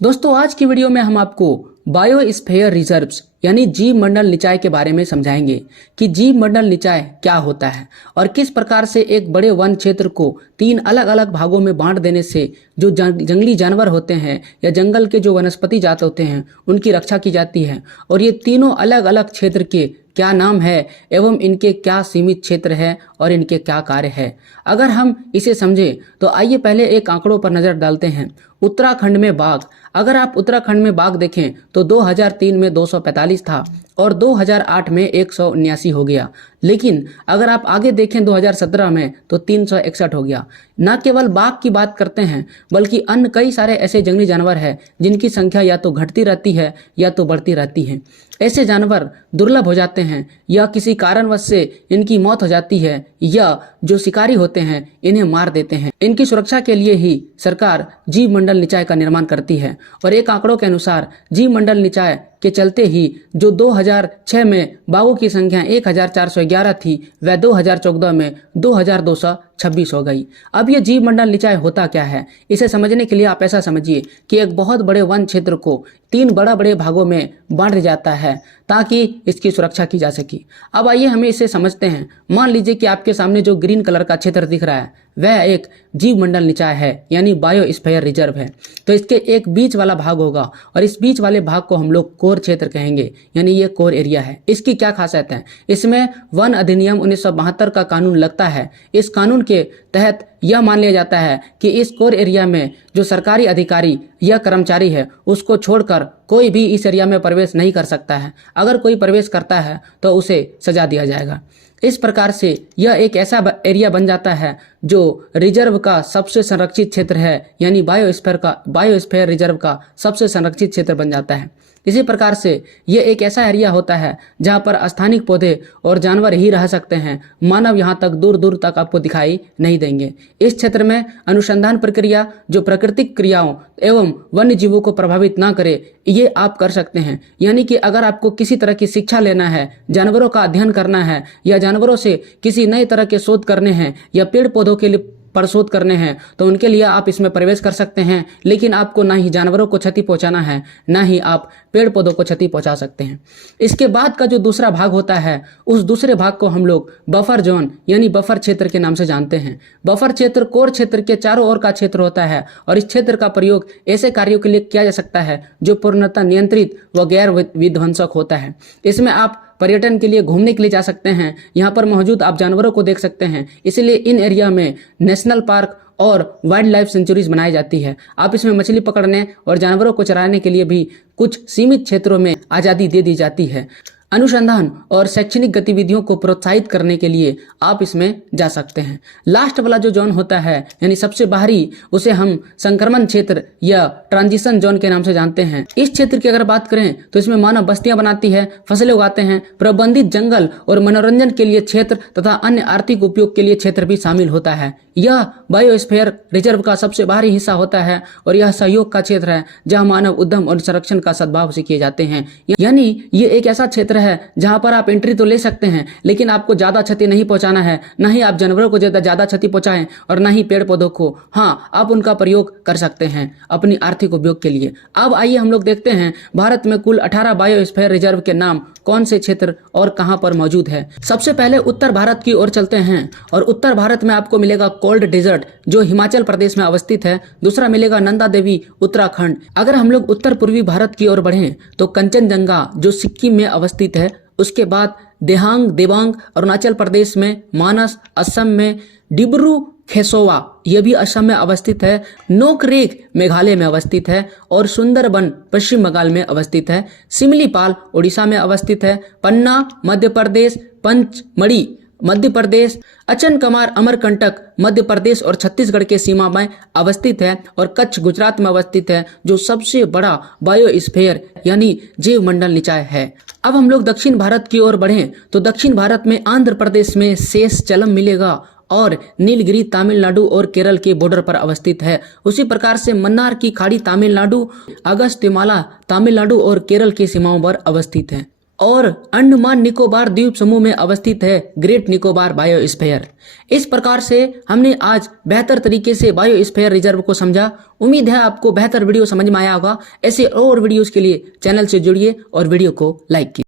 दोस्तों आज की वीडियो में हम आपको बायोस्फीयर रिजर्व्स यानी जीव मंडल निकाय के बारे में समझाएंगे कि जीव मंडल निकाय क्या होता है और किस प्रकार से एक बड़े वन क्षेत्र को 3 अलग अलग भागों में बांट देने से जो जंगली जानवर होते हैं या जंगल के जो वनस्पति जात होते हैं उनकी रक्षा की जाती है। और ये तीनों अलग अलग क्षेत्र के क्या नाम है एवं इनके क्या सीमित क्षेत्र है और इनके क्या कार्य है। अगर हम इसे समझें तो आइए पहले एक आंकड़ों पर नजर डालते हैं। उत्तराखंड में बाघ, अगर आप उत्तराखंड में बाघ देखें तो 2003 में 245 था और 2008 में 179 हो गया। लेकिन अगर आप आगे देखें 2017 में तो 361 हो गया। न केवल बाघ की बात करते हैं बल्कि अन्य कई सारे ऐसे जंगली जानवर हैं जिनकी संख्या या तो घटती रहती है या तो बढ़ती रहती है। ऐसे जानवर दुर्लभ हो जाते हैं या किसी कारणवश से इनकी मौत हो जाती है या जो शिकारी होते हैं इन्हें मार देते हैं। इनकी सुरक्षा के लिए ही सरकार जीव मंडल निकाय का निर्माण करती है और एक आंकड़ों के अनुसार जीव मंडल निकाय के चलते ही जो 2006 में बाघों की संख्या 1411 थी वह 2014 में 2226 हो गई। अब ये जीव मंडल निकाय होता क्या है, इसे समझने के लिए आप ऐसा समझिए कि एक बहुत बड़े वन क्षेत्र को 3 बड़े भागों में बांट जाता है ताकि इसकी सुरक्षा की जा सके। अब आइए हमें इसे समझते हैं। मान लीजिए कि आपके सामने जो ग्रीन कलर का क्षेत्र दिख रहा है वह एक जीव मंडल निकाय है यानी बायोस्फीयर रिजर्व है। तो इसके एक बीच वाला भाग होगा और इस बीच वाले भाग को हम लोग कोर क्षेत्र कहेंगे यानी ये कोर एरिया है। इसकी क्या खासियत है, इसमें वन अधिनियम 1972 का कानून लगता है। इस कानून के तहत यह मान लिया जाता है कि इस कोर एरिया में जो सरकारी अधिकारी या कर्मचारी है उसको छोड़कर कोई भी इस एरिया में प्रवेश नहीं कर सकता है। अगर कोई प्रवेश करता है तो उसे सजा दिया जाएगा। इस प्रकार से यह एक ऐसा एरिया बन जाता है जो रिजर्व का सबसे संरक्षित क्षेत्र है यानी बायोस्फीयर रिजर्व का सबसे संरक्षित क्षेत्र बन जाता है। इसी प्रकार से यह एक ऐसा एरिया होता है जहां पर स्थानिक पौधे और जानवर ही रह सकते हैं। मानव यहां तक दूर दूर तक आपको दिखाई नहीं देंगे। इस क्षेत्र में अनुसंधान प्रक्रिया जो प्राकृतिक क्रियाओं एवं वन्य जीवों को प्रभावित ना करे ये आप कर सकते हैं। यानी कि अगर आपको किसी तरह की शिक्षा लेना है, जानवरों का अध्ययन करना है या जानवरों से किसी नए तरह के शोध करने हैं या पेड़ पौधों के लिए पर शोध करने हैं तो उनके लिए आप इसमें प्रवेश कर सकते हैं। लेकिन आपको ना ही जानवरों को क्षति पहुंचाना है ना ही आप पेड़ पौधों को क्षति पहुंचा सकते हैं। इसके बाद का जो दूसरा भाग होता है उस दूसरे भाग को हम लोग बफर जोन यानी बफर क्षेत्र के नाम से जानते हैं। बफर क्षेत्र कोर क्षेत्र के चारों ओर का क्षेत्र होता है और इस क्षेत्र का प्रयोग ऐसे कार्यों के लिए किया जा सकता है जो पूर्णतः नियंत्रित व गैर विध्वंसक होता है। इसमें आप पर्यटन के लिए घूमने के लिए जा सकते हैं, यहाँ पर मौजूद आप जानवरों को देख सकते हैं। इसलिए इन एरिया में नेशनल पार्क और वाइल्ड लाइफ सेंचुरीज बनाई जाती है। आप इसमें मछली पकड़ने और जानवरों को चराने के लिए भी कुछ सीमित क्षेत्रों में आज़ादी दे दी जाती है। अनुसंधान और शैक्षणिक गतिविधियों को प्रोत्साहित करने के लिए आप इसमें जा सकते हैं। लास्ट वाला जो जोन होता है यानी सबसे बाहरी, उसे हम संक्रमण क्षेत्र या ट्रांजिशन जोन के नाम से जानते हैं। इस क्षेत्र की अगर बात करें तो इसमें मानव बस्तियां बनाती है, फसलें उगाते हैं, प्रबंधित जंगल और मनोरंजन के लिए क्षेत्र तथा अन्य आर्थिक उपयोग के लिए क्षेत्र भी शामिल होता है। यह बायोस्फीयर रिजर्व का सबसे बाहरी हिस्सा होता है और यह सहयोग का क्षेत्र है जहां मानव उद्यम और संरक्षण का सद्भाव से किए जाते हैं। यानी ये एक ऐसा क्षेत्र है जहां पर आप एंट्री तो ले सकते हैं लेकिन आपको ज्यादा क्षति नहीं पहुंचाना है, ना ही आप जानवरों को ज्यादा क्षति पहुंचाएं और ना ही पेड़ पौधों को। हाँ, आप उनका प्रयोग कर सकते हैं अपनी आर्थिक उपयोग के लिए। अब आइए हम लोग देखते हैं भारत में कुल 18 बायोस्फीयर रिजर्व के नाम कौन से क्षेत्र और कहां पर मौजूद है। सबसे पहले उत्तर भारत की ओर चलते हैं और उत्तर भारत में आपको मिलेगा कोल्ड डेजर्ट जो हिमाचल प्रदेश में अवस्थित है। दूसरा मिलेगा नंदा देवी उत्तराखंड। अगर हम लोग उत्तर पूर्वी भारत की ओर बढ़ें तो कंचनजंगा जो सिक्किम में अवस्थित है। उसके बाद देबांग अरुणाचल प्रदेश में, मानस असम में, डिब्रू खेसोवा यह भी असम में अवस्थित है, नोकरेक मेघालय में अवस्थित है और सुंदरबन पश्चिम बंगाल में अवस्थित है, सिमलीपाल उड़ीसा में अवस्थित है, पन्ना मध्य प्रदेश, पंचमढ़ी मध्य प्रदेश, अचनकमार अमरकंटक मध्य प्रदेश और छत्तीसगढ़ के सीमा में अवस्थित है और कच्छ गुजरात में अवस्थित है जो सबसे बड़ा बायोस्फीयर यानी जीव मंडल निकाय है। अब हम लोग दक्षिण भारत की ओर बढ़ें तो दक्षिण भारत में आंध्र प्रदेश में शेषचलम मिलेगा और नीलगिरी तमिलनाडु और केरल के बॉर्डर पर अवस्थित है। उसी प्रकार से मन्नार की खाड़ी तमिलनाडु, अगस्त्यमाला तमिलनाडु और केरल की सीमाओं पर अवस्थित है। और अंडमान निकोबार द्वीप समूह में अवस्थित है ग्रेट निकोबार बायोस्फीयर। इस प्रकार से हमने आज बेहतर तरीके से बायोस्फीयर रिजर्व को समझा। उम्मीद है आपको बेहतर वीडियो समझ में आया होगा। ऐसे और वीडियोस के लिए चैनल से जुड़िए और वीडियो को लाइक कीजिए।